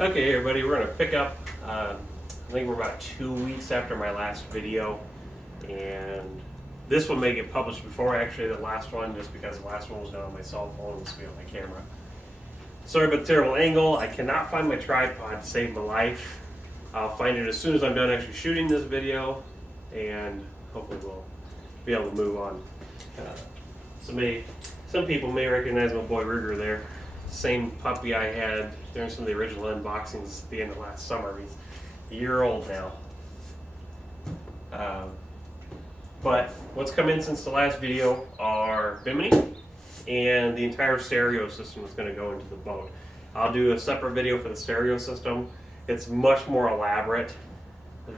Okay, everybody, we're going to pick up, I think we're about 2 weeks after my last video, and this one may get published before actually the last one, just because the last one was done on my cell phone, this will be on my camera. Sorry about the terrible angle. I cannot find my tripod to save my life. I'll find it as soon as I'm done actually shooting this video, and hopefully we'll be able to move on. Some people may recognize my boy Rigger there. Same puppy I had during some of the original unboxings at the end of last summer. He's a year old now. But what's come in since the last video are Bimini, and the entire stereo system is going to go into the boat. I'll do a separate video for the stereo system. It's much more elaborate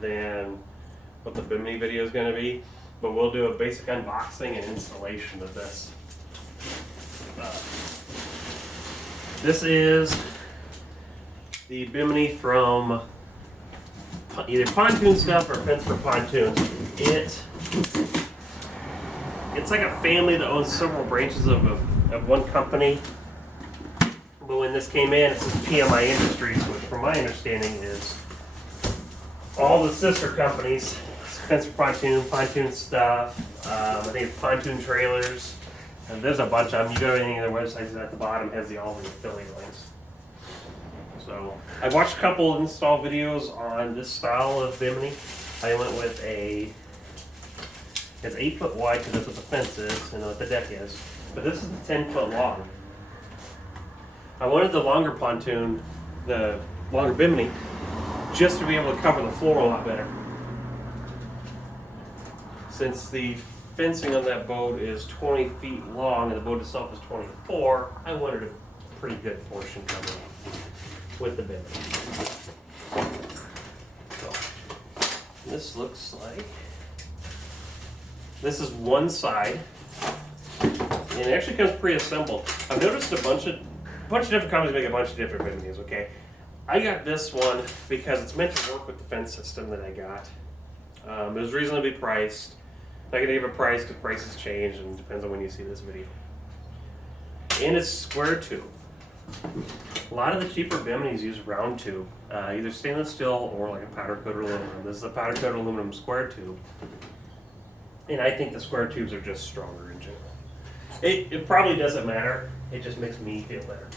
than what the Bimini video is going to be, but we'll do a basic unboxing and installation of this. This is the Bimini from either Pontoon stuff or Fence for Pontoons. It's like a family that owns several branches of one company. But when this came in, it says PMI Industries, which from my understanding is all the sister companies. Fence for Pontoon, Pontoon stuff, I think it's Pontoon trailers. And there's a bunch of them. You go to any of their websites, at the bottom has all the affiliate links. So I watched a couple install videos on this style of Bimini. I went with it's 8 foot wide because that's what the fence is and what the deck is. But this is 10 foot long. I wanted the longer pontoon, the longer Bimini, just to be able to cover the floor a lot better. Since the fencing on that boat is 20 feet long and the boat itself is 24, I wanted a pretty good portion covered with the Bimini. So, this looks like, this is one side, and it actually comes pre-assembled. I've noticed a bunch of different companies make a bunch of different Biminis, okay? I got this one because it's meant to work with the fence system that I got. It was reasonably priced. I'm not going to give a price because prices change and it depends on when you see this video. And it's square tube. A lot of the cheaper Biminis use round tube, either stainless steel or like a powder coated aluminum. This is a powder coated aluminum square tube. And I think the square tubes are just stronger in general. It probably doesn't matter, it just makes me feel better.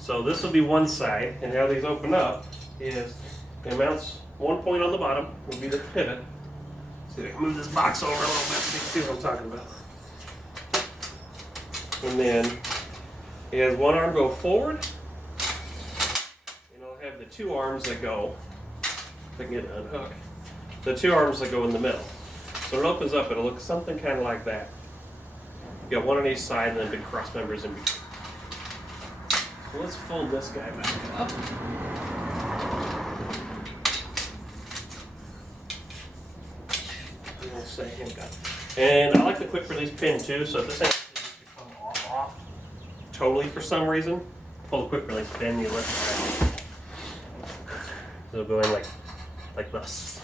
So this will be one side, and how these open up is it mounts one point on the bottom, will be the pivot. See if I can move this box over a little bit so you can see what I'm talking about. And then it has one arm go forward, and it'll have the two arms that go, if I can get it unhook, the two arms that go in the middle. So it opens up, it'll look something kind of like that. You got one on each side and then big cross members in between. So let's fold this guy back up. And I like the quick release pin too, so if this thing needs to come off totally for some reason, pull the quick release pin, you lift it out. So it'll go in like this.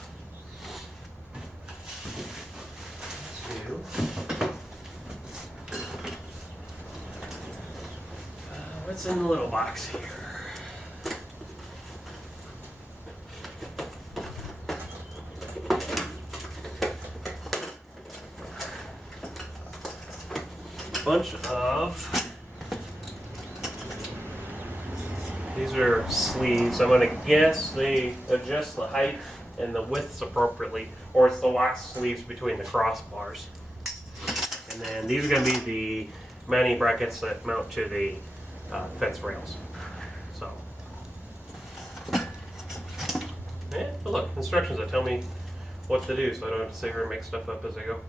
What's in the little box here? Bunch of, these are sleeves. I'm going to guess they adjust the height and the widths appropriately, or it's the lock sleeves between the crossbars. And then these are going to be the mounting brackets that mount to the fence rails. So, yeah, but look, instructions that tell me what to do, so I don't have to sit here and make stuff up as I go.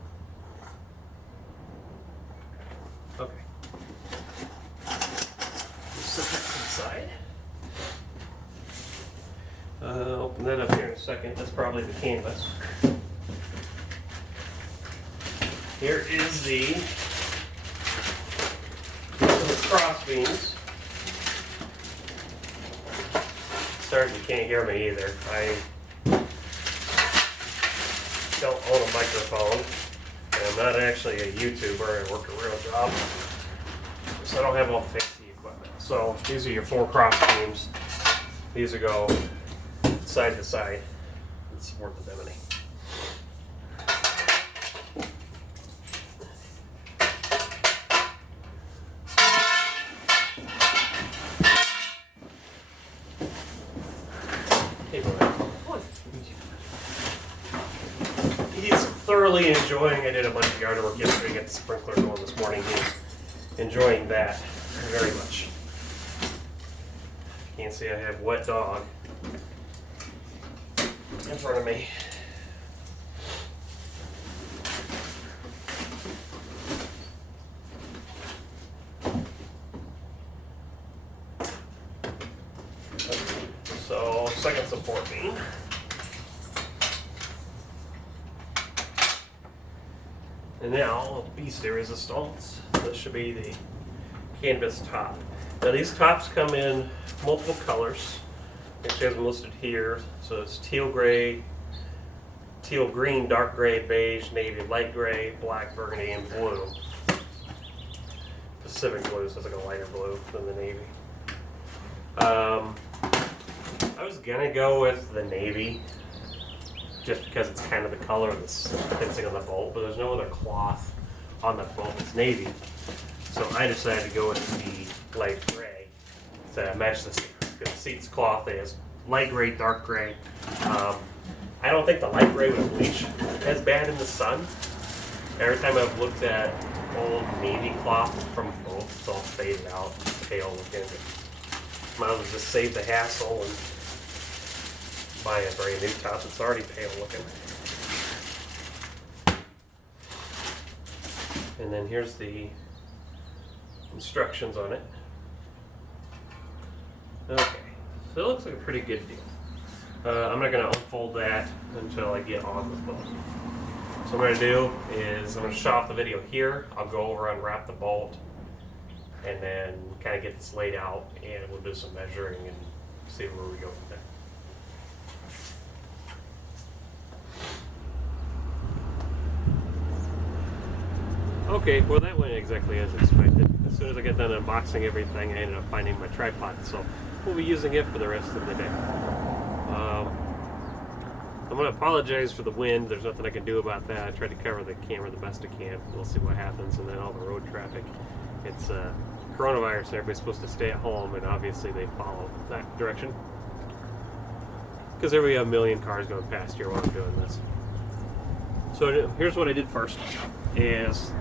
Okay. Set that to the side. Open that up here in a second. That's probably the canvas. Here is the cross beams. Sorry if you can't hear me either. I don't own a microphone, and I'm not actually a YouTuber. I work a real job. so I don't have all the fancy equipment. So these are your 4 cross beams. These will go side to side and support the Bimini. He's thoroughly enjoying. I did a bunch of yard work yesterday, got the sprinkler going this morning. He's enjoying that very much. You can't see I have wet dog in front of me. So, second support beam. And now, beast of resistance. This should be the canvas top. Now these tops come in multiple colors. Actually has them listed here. So it's teal gray, teal green, dark gray, beige, navy, light gray, black, burgundy, and blue. Pacific blue, so it's like a lighter blue than the navy. I was gonna go with the navy just because it's kind of the color of this fencing on the bolt, but there's no other cloth on the bolt that's navy. So I decided to go with the light gray to match the seat. Because the seat's cloth is light gray, dark gray. I don't think the light gray would bleach as bad in the sun. Every time I've looked at old navy cloth from both, it's all faded out, pale looking. Might as well just save the hassle and buy a brand new top. It's already pale looking. And then here's the instructions on it. Okay, so it looks like a pretty good deal. I'm not going to unfold that until I get on the boat. So what I'm going to do is I'm going to shut off the video here. I'll go over and unwrap the bolt and then kind of get this laid out, and we'll do some measuring and see where we go from there. Okay, well that went exactly as expected. As soon as I got done unboxing everything, I ended up finding my tripod, so we'll be using it for the rest of the day. I'm going to apologize for the wind. There's nothing I can do about that. I tried to cover the camera the best I can. We'll see what happens, and then all the road traffic. It's coronavirus, and everybody's supposed to stay at home, and obviously they follow that direction. Because there we have a million cars going past here while I'm doing this. So here's what I did first, is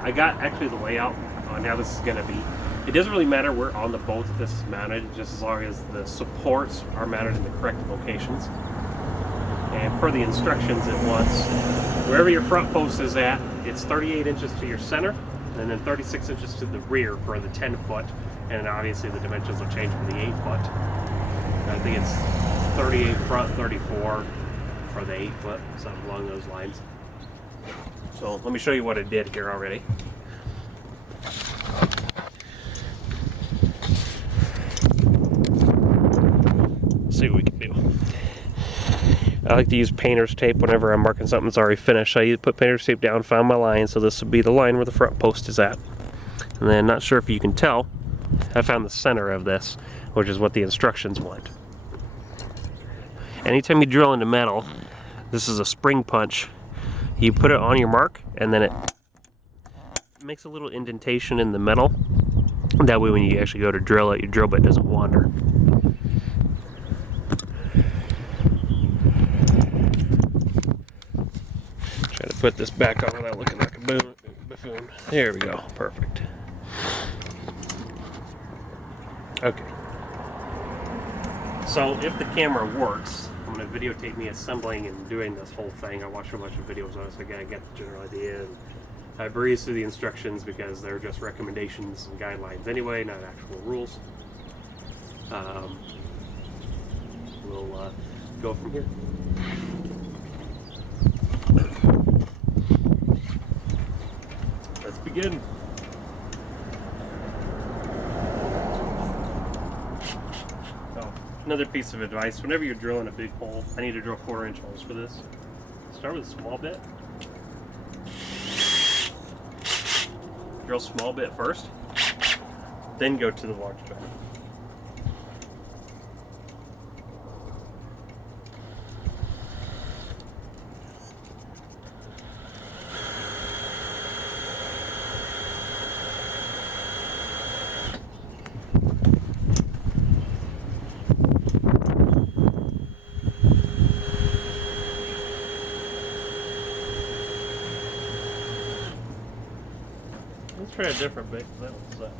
I got actually the layout on how this is going to be. It doesn't really matter where on the boat this is mounted, just as long as the supports are mounted in the correct locations. And per the instructions, it wants wherever your front post is at, it's 38 inches to your center, and then 36 inches to the rear for the 10 foot, and obviously the dimensions will change for the 8 foot. I think it's 38 front, 34 for the 8 foot, something along those lines. So let me show you what I did here already. See what we can do. I like to use painter's tape whenever I'm marking something that's already finished. I put painter's tape down, found my line, so this would be the line where the front post is at. And then, not sure if you can tell, I found the center of this, which is what the instructions want. Anytime you drill into metal, this is a spring punch. You put it on your mark, and then it makes a little indentation in the metal. That way when you actually go to drill it, your drill bit doesn't wander. Try to put this back on without looking like a buffoon. There we go, perfect. Okay. So if the camera works, I'm going to videotape me assembling and doing this whole thing. I watched a bunch of videos on it, so I get the general idea. And I breeze through the instructions because they're just recommendations and guidelines anyway, not actual rules. We'll go from here. Let's begin. Another piece of advice, whenever you're drilling a big hole, I need to drill 1/4-inch holes for this. Start with a small bit. drill small bit first, then go to the large bit. Let's try a different bit because that one's fell.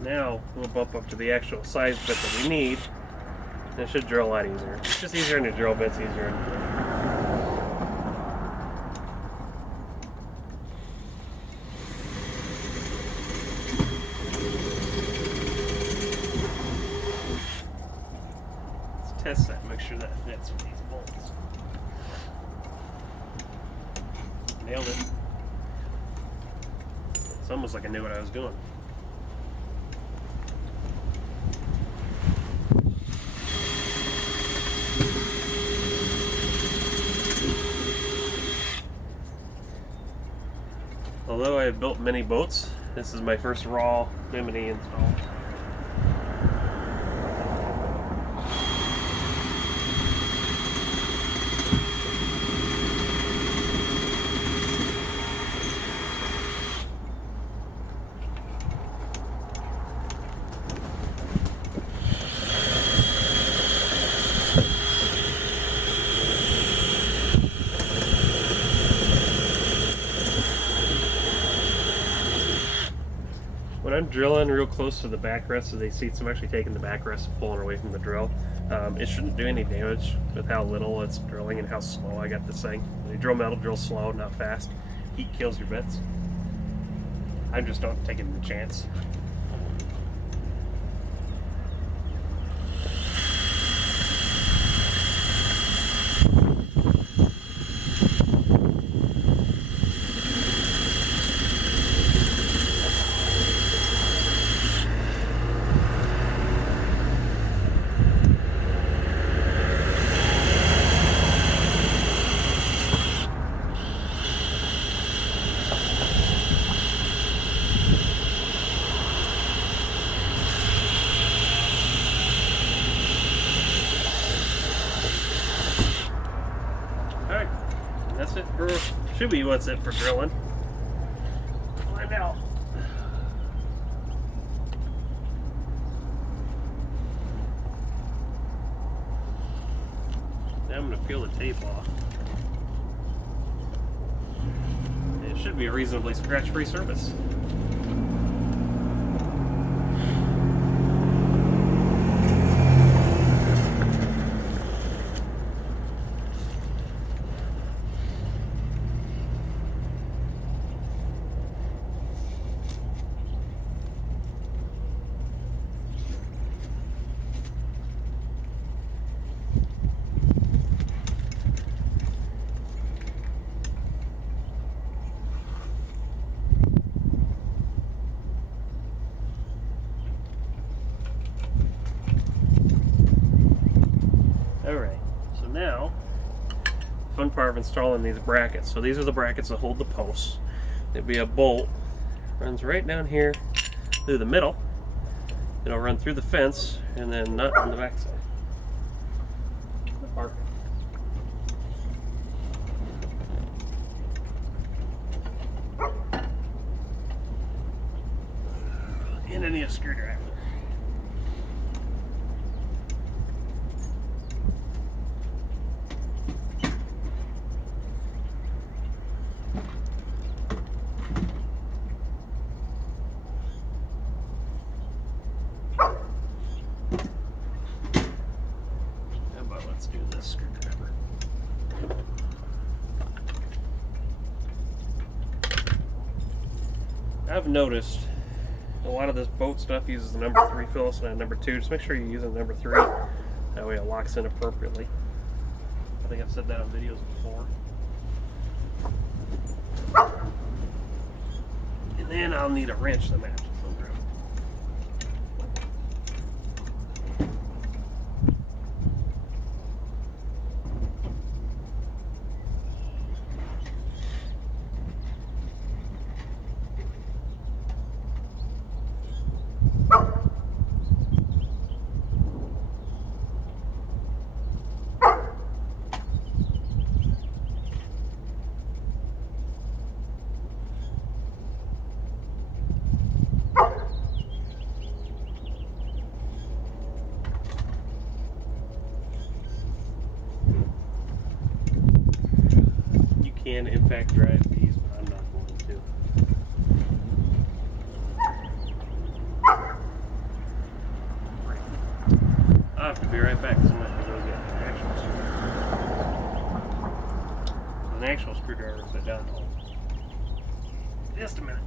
Now we'll bump up to the actual size bit that we need. And it should drill a lot easier. It's just easier to drill bits easier. Let's test that, make sure that fits with these bolts. Nailed it. It's almost like I knew what I was doing. Although I have built many boats, this is my first raw Bimini install. When I'm drilling real close to the backrest of these seats, I'm actually taking the backrest and pulling away from the drill. It shouldn't do any damage with how little it's drilling and how slow I got this thing. When you drill metal, drill slow, not fast. Heat kills your bits. I'm just not taking the chance. Should be what's it for drilling. Find out. Now I'm going to peel the tape off. It should be a reasonably scratch-free surface. Alright, so now, fun part of installing these brackets. So these are the brackets that hold the posts. There'll be a bolt, runs right down here through the middle. It'll run through the fence, and then nut on the back side. And I need a screwdriver. Let's do this screwdriver. I've noticed a lot of this boat stuff uses the number 3 Phillips and number 2. Just make sure you're using number 3. That way it locks in appropriately. I think I've said that on videos before. And then I'll need a wrench to match it. Can in fact drive these, but I'm not going to. I'll have to be right back because I'm going to go get an actual screwdriver to put down the hole. Just a minute.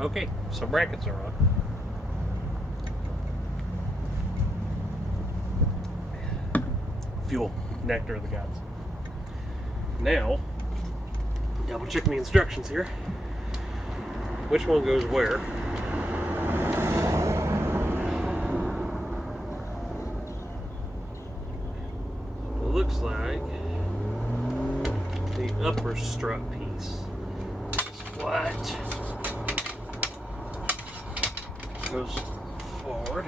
Okay, so brackets are on. Fuel, nectar of the gods. Now, double check the instructions here. Which one goes where? It looks like the upper strut piece is flat. Goes forward.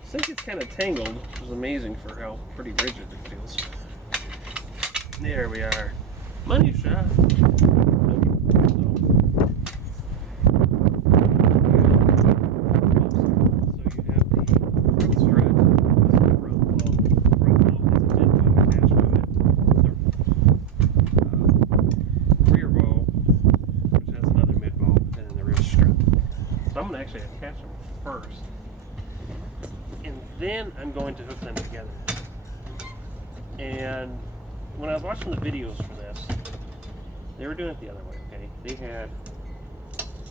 I think it's kind of tangled, which is amazing for how pretty rigid it feels. There we are. Money shot. I'm going to actually attach them first, and then I'm going to hook them together. And when I was watching the videos for this, they were doing it the other way, okay? They had,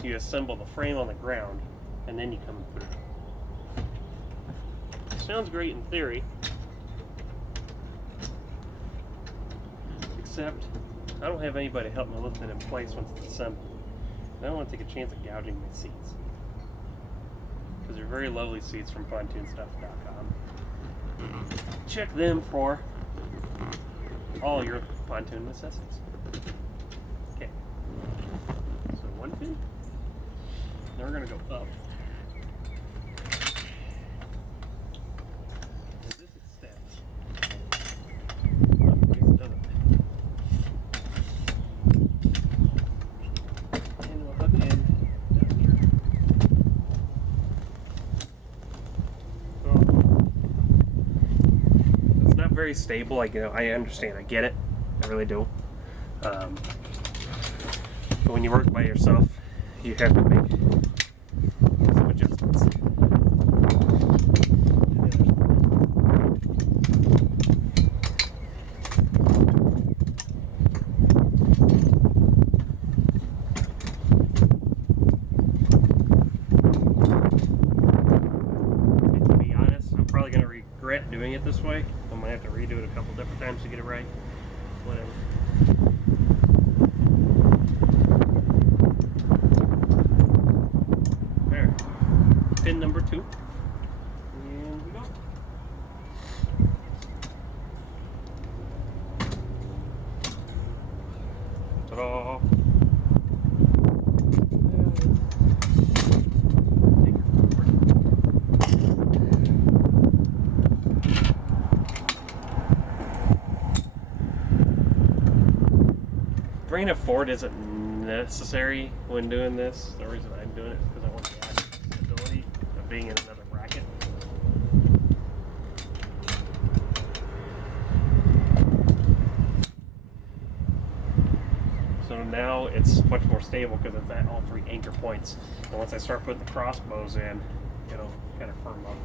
you assemble the frame on the ground, and then you come and put it up. Sounds great in theory, except I don't have anybody to help me lift it in place once it's assembled. I don't want to take a chance of gouging my seats, because they're very lovely seats from pontoonstuff.com. Check them for all your pontoon necessities. Okay, so one pin, then we're going to go up. And this extends. Oh, I guess it doesn't. And we'll hook in down here. It's not very stable. Like, I understand. I get it. I really do. But when you work by yourself, you have to make some adjustments. And to be honest, I'm probably going to regret doing it this way. I'm going to have to redo it a couple different times to get it right. Whatever. There. Pin number 2. And we go. Ta-da! Bringing it forward isn't necessary when doing this. The reason I'm doing it is because I want the added stability of being in another bracket. So now it's much more stable because it's at all 3 anchor points. And once I start putting the crossbows in, it'll kind of firm up.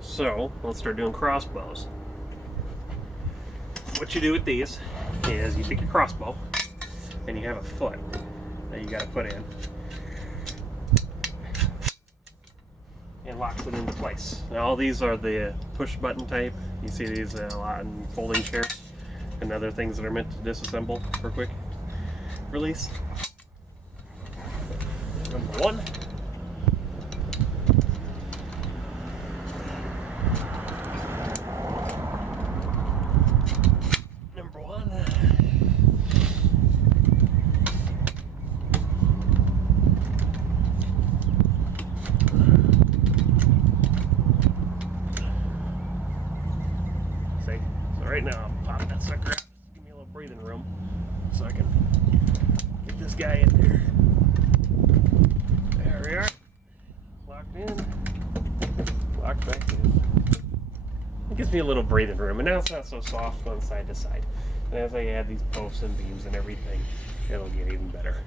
So let's start doing crossbows. What you do with these is you take your crossbow and you have a foot that you got to put in and locks it into place. Now all these are the push button type. You see these a lot in folding chairs and other things that are meant to disassemble for quick release. Number 1. Right now, I'll pop that sucker out. Give me a little breathing room so I can get this guy in there. There we are. Locked in. Locked back in. It gives me a little breathing room, and now it's not so soft going side to side. And as I add these posts and beams and everything, it'll get even better.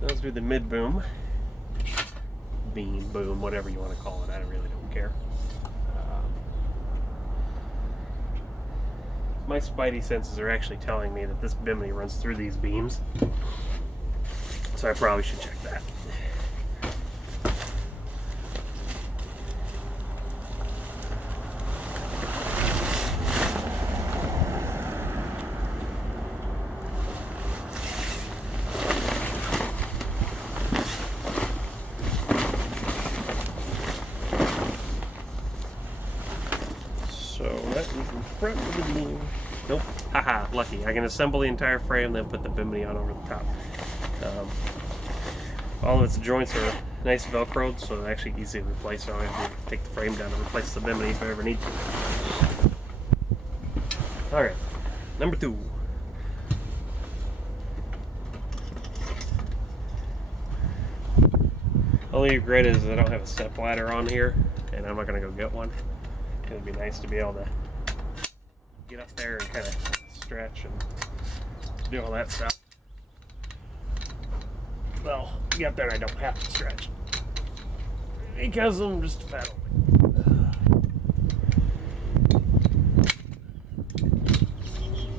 So let's do the mid boom. beam, boom, whatever you want to call it. I really don't care. My spidey senses are actually telling me that this Bimini runs through these beams, so I probably should check that. So that is in front of the beam. Nope. Haha, lucky. I can assemble the entire frame, then put the Bimini on over the top. All of its joints are nice Velcroed, so they're actually easy to replace. So I don't have to take the frame down and replace the Bimini if I ever need to. Alright, number 2. Only regret is I don't have a step ladder on here, and I'm not going to go get one. It'd be nice to be able to get up there and kind of stretch and do all that stuff. Well, get up there I don't have to stretch because I'm just a fat old man.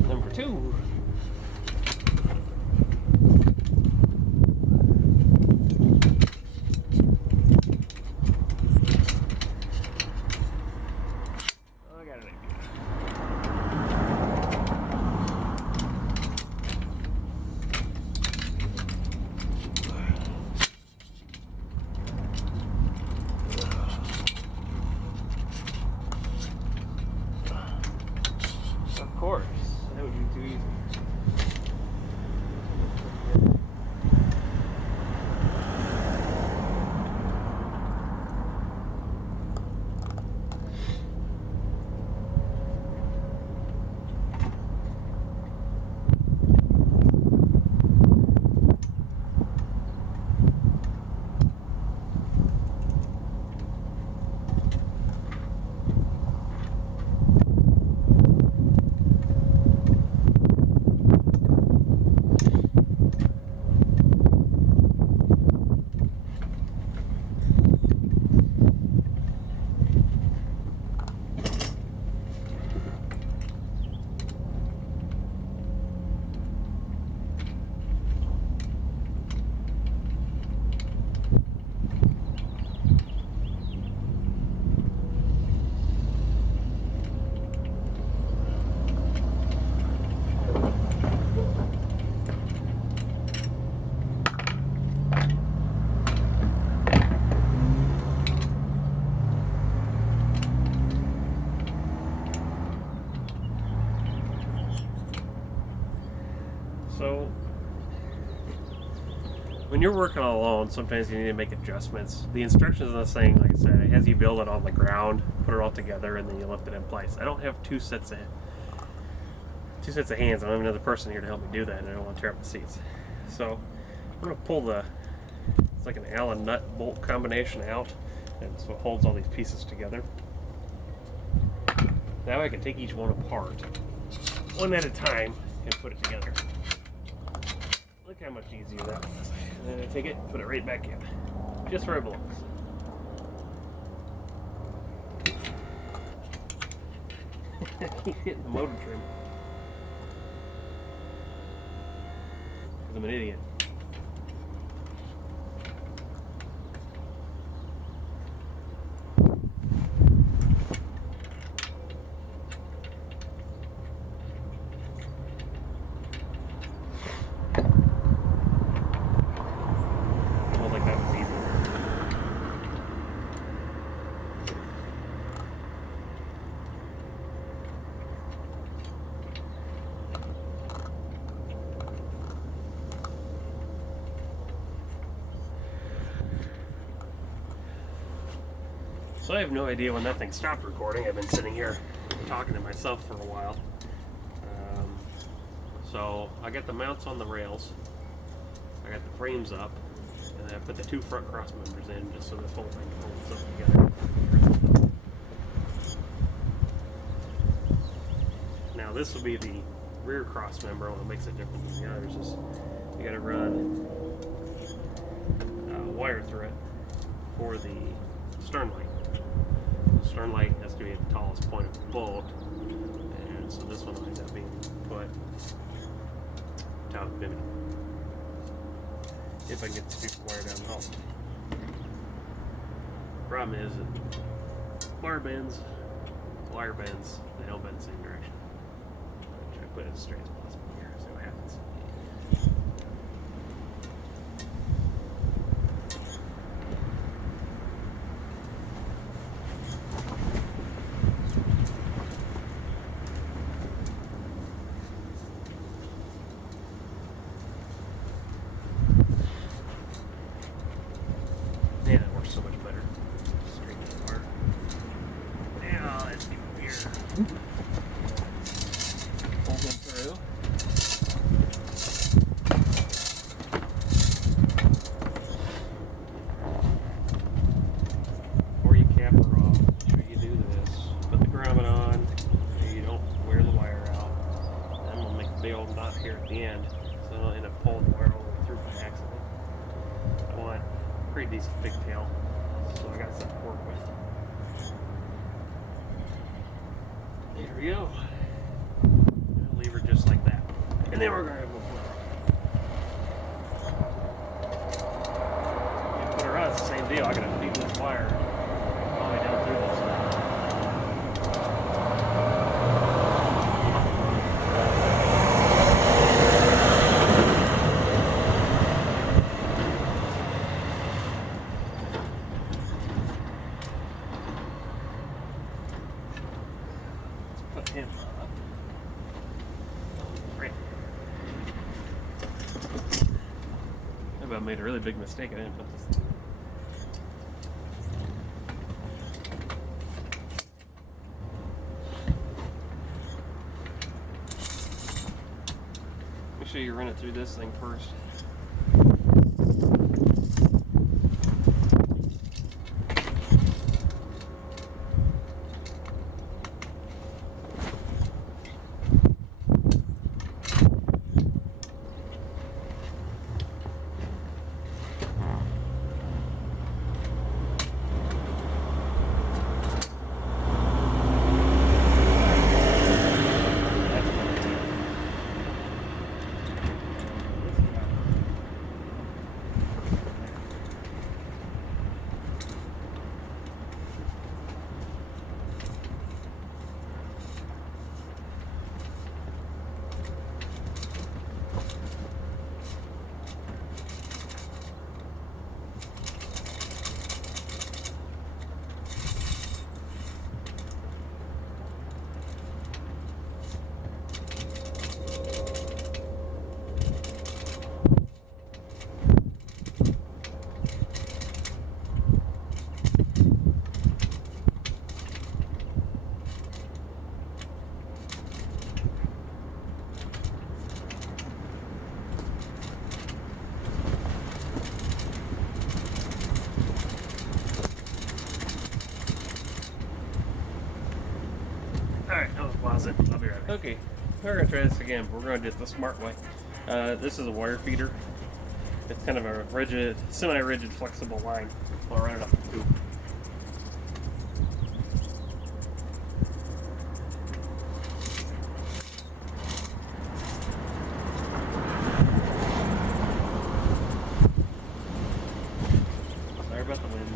Number 2. Of course, that would be too easy. So, when you're working alone, sometimes you need to make adjustments. The instructions on this thing, like I said, it has you build it on the ground, put it all together, and then you lift it in place. I don't have two sets of hands. I don't have another person here to help me do that, and I don't want to tear up the seats. So, I'm going to pull it's like an Allen nut bolt combination out, and so it holds all these pieces together. That way I can take each one apart, one at a time, and put it together. Look how much easier that was. And then I take it, put it right back in. Just where it belongs. Keep hitting the motor trim. Because I'm an idiot. So I have no idea when that thing stopped recording. I've been sitting here talking to myself for a while. So I got the mounts on the rails. I got the frames up. And I put the 2 front cross members in just so this whole thing holds up together. Now this will be the rear cross member. What makes it different than the others is you got to run wire through it. for the stern light. The stern light has to be at the tallest point of the boat, and so this one will end up being put top of Bimini. If I can get the people wire down the hole. Problem is that wire bends, they don't bend the same direction. I'm try to put it as straight as possible here, see what happens. Yeah, that works so much better. Straight to the wire. Now let's keep it here. Pull them through. Before you cap her off, make sure you do this. Put the grommet on so you don't wear the wire out. Then we'll make a big old knot here at the end so I don't end up pulling the wire all the way through by accident. I want a pretty decent big tail, so I got something to work with. There we go. I'll leave her just like that. And then we're going to go for it. Put her on, it's the same deal. I got to feed this wire all the way down through this. Let's put him up. Right. Maybe I made a really big mistake. I didn't put this. Make sure you run it through this thing first. Alright, that was closet. I'll be right back. Okay, we're going to try this again, but we're going to do it the smart way. This is a wire feeder. It's kind of a rigid, semi-rigid, flexible line. I'll run it up the tube. Sorry about the wind.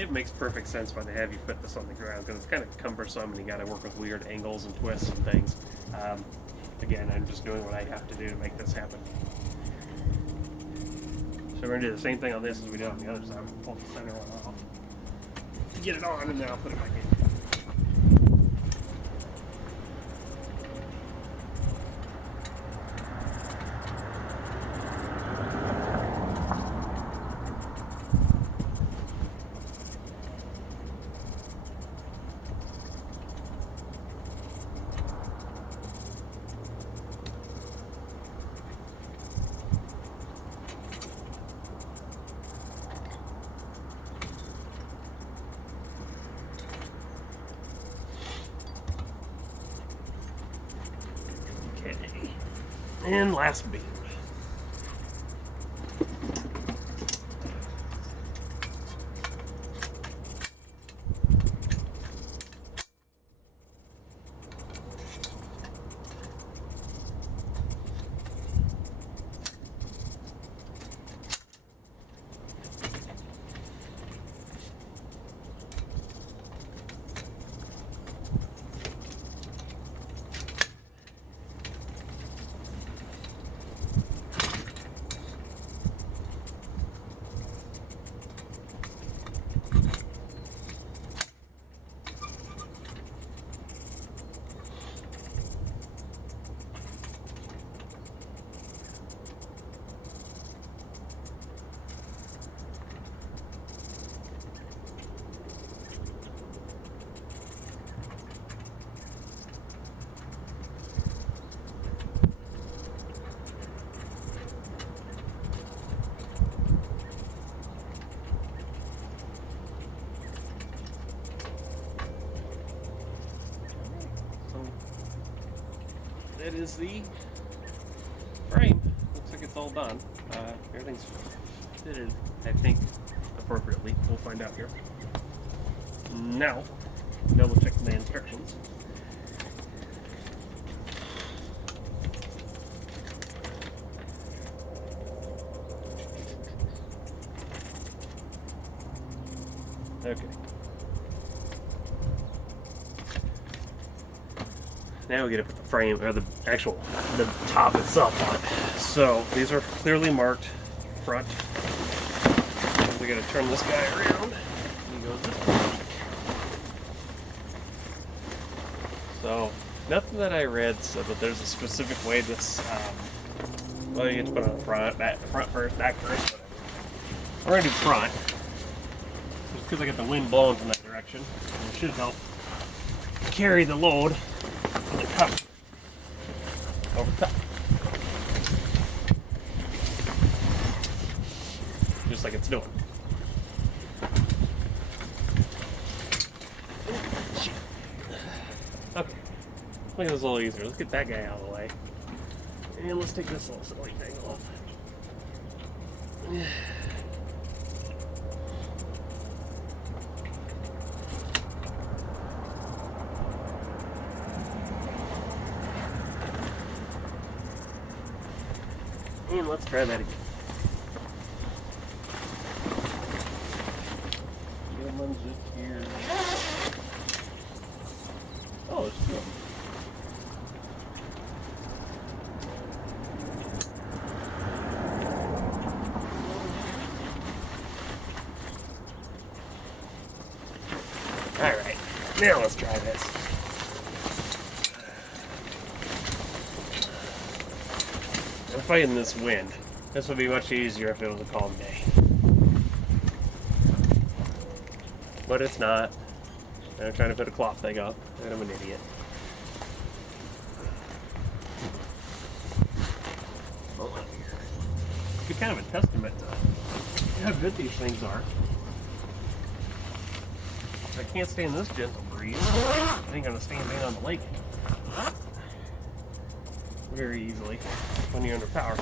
it makes perfect sense why they have you put this on the ground, because it's kind of cumbersome and you got to work with weird angles and twists and things. Again, I'm just doing what I have to do to make this happen. So we're going to do the same thing on this as we did on the other side. We'll pull the center one off, get it on, and then I'll put it back in. And last beam. That is the frame. Looks like it's all done. Everything's fitted, I think, appropriately. We'll find out here. Now, double check the instructions. Okay. Now we get to put the frame, or the top itself on it. So these are clearly marked front. We got to turn this guy around. He goes this way. So nothing that I read said that there's a specific way this. Well, you get to put it on the front, front first, back first. Whatever. We're gonna do front, just because I got the wind blowing from that direction. And it should help carry the load. Over top. Just like it's doing. Okay. Make this a little easier. Let's get that guy out of the way. And let's take this little silly thing off. And let's try that again. One's just here. Oh, it's two of them. Alright, now let's try this. I'm fighting this wind. This would be much easier if it was a calm day. But it's not. I'm trying to put a cloth thing up, and I'm an idiot. It's kind of a testament to how good these things are. I can't stand this gentle breeze. I ain't gonna stand being on the lake very easily when you're under power.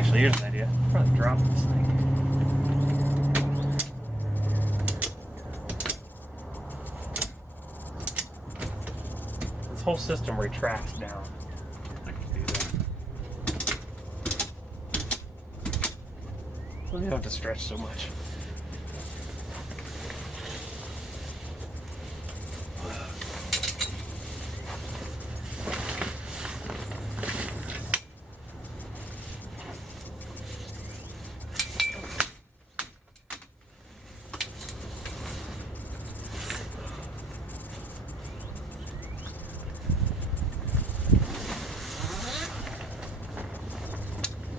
Actually, here's an idea. I'll probably drop this thing. This whole system retracts down. I can do that. Well, you don't have to stretch so much.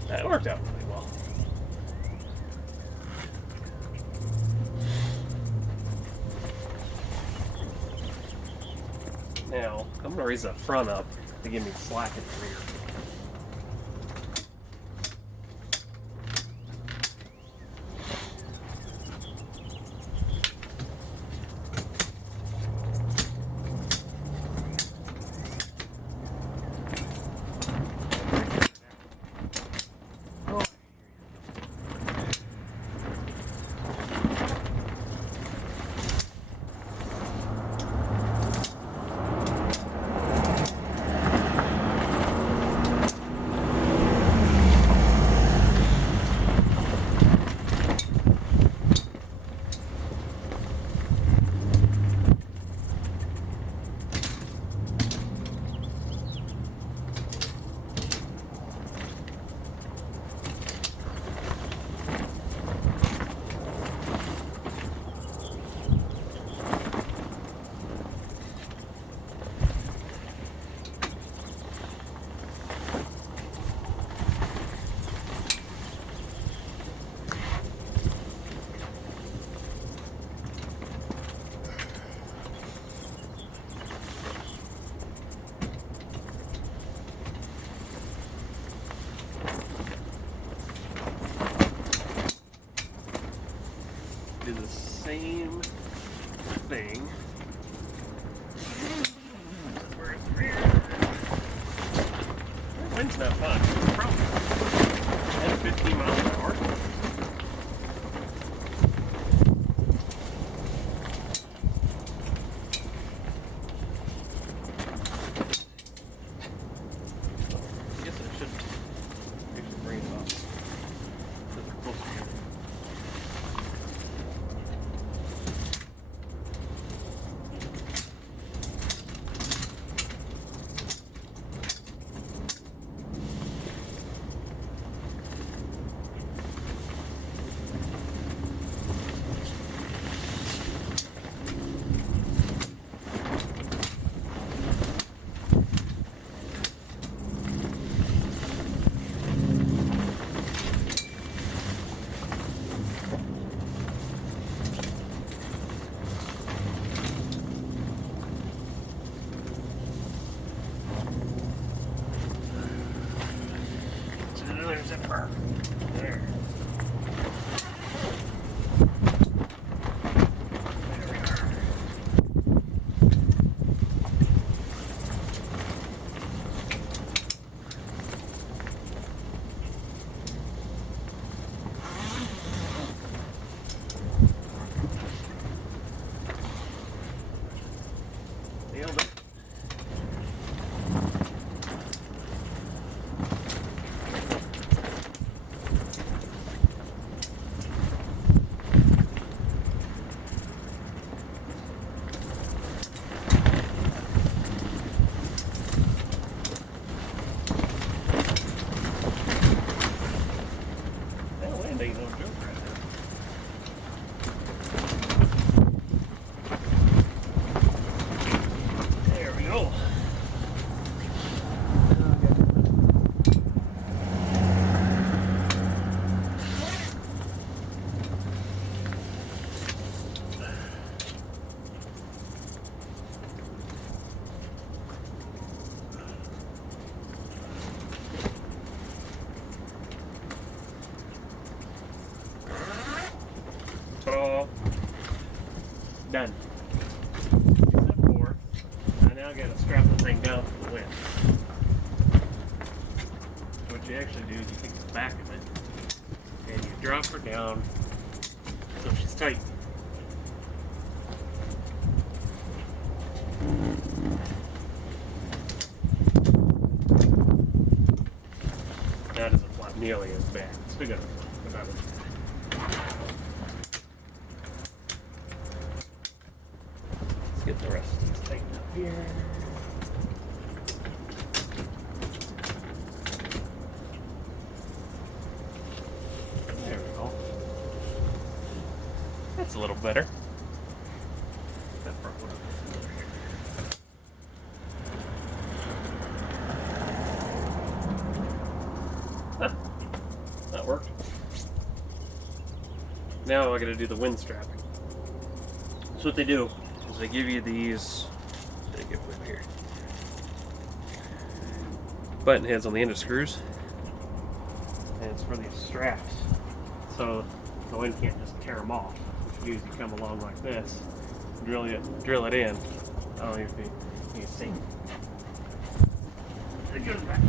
That worked out really well. Now, I'm going to raise the front up to give me slack in the rear. Do the same thing. Where's the rear? Wind's not fun. Probably 10 to 15 miles an hour. I guess I should take the brains off. Because they're close together. Another zipper. There. Nailed it. you actually do is you take the back of it and you drop her down so she's tight. That doesn't flap nearly as bad. Still got about it. Let's get the rest of these tightened up here. There we go. That's a little better. That front one. That worked. Now I gotta do the wind strapping. So what they do is they give you these, let me get with here, button heads on the end of screws, and it's for these straps, so the wind can't just tear them off. Which means you come along like this, drill it in. I don't know if you can see. It goes back.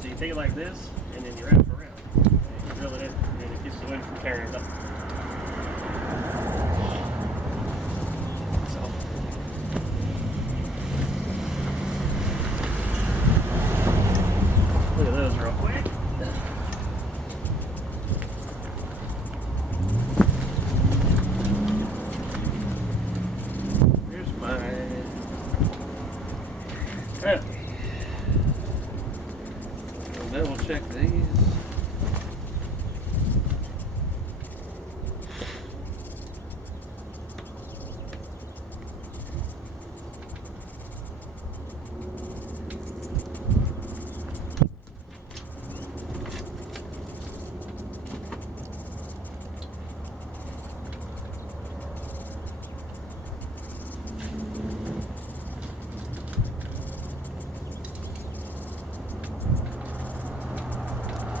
So you take it like this, and then you wrap it around. And you drill it in, and it keeps the wind from tearing it up. So, look at those real quick. Here's mine. Okay. Double check these.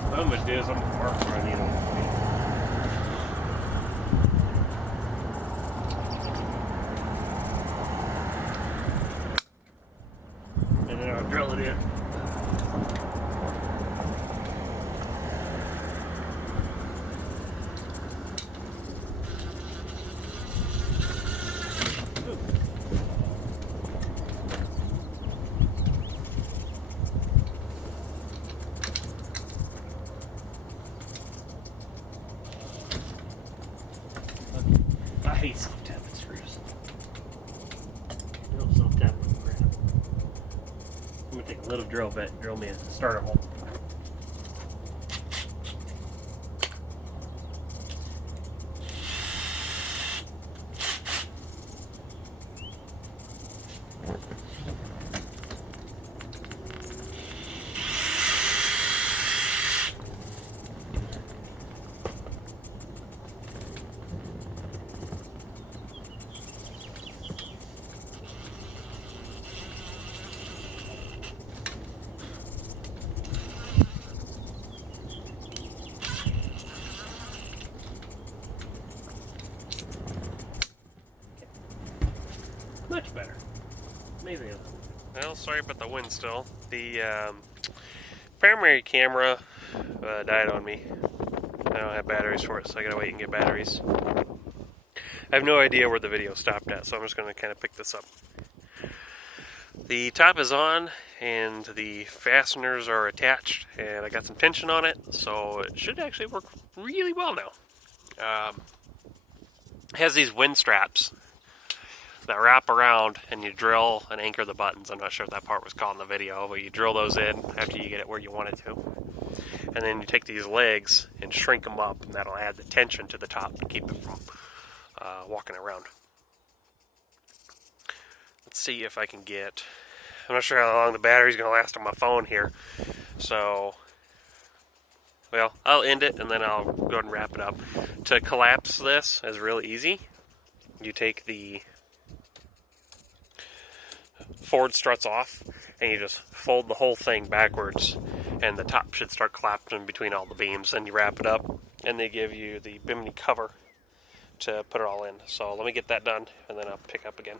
What I'm going to do is I'm going to mark where I need them. And then I'll drill it in. I hate self-tapping screws. No self-tapping crap. I'm going to take a little drill bit and drill me a starter hole. Much better. Amazing. Well, sorry about the wind still. The primary camera died on me. I don't have batteries for it, so I gotta wait and get batteries. I have no idea where the video stopped at, so I'm just gonna kind of pick this up. The top is on, and the fasteners are attached, and I got some tension on it, so it should actually work really well now. It has these wind straps that wrap around, and you drill and anchor the buttons. I'm not sure if that part was caught in the video, but you drill those in after you get it where you want it to. And then you take these legs and shrink them up, and that'll add the tension to the top and keep it from walking around. Let's see if I can get... I'm not sure how long the battery's going to last on my phone here. So, well, I'll end it, and then I'll go ahead and wrap it up. To collapse this is real easy. You take the forward struts off, and you just fold the whole thing backwards, and the top should start collapsing between all the beams. Then you wrap it up, and they give you the Bimini cover to put it all in. So let me get that done, and then I'll pick up again.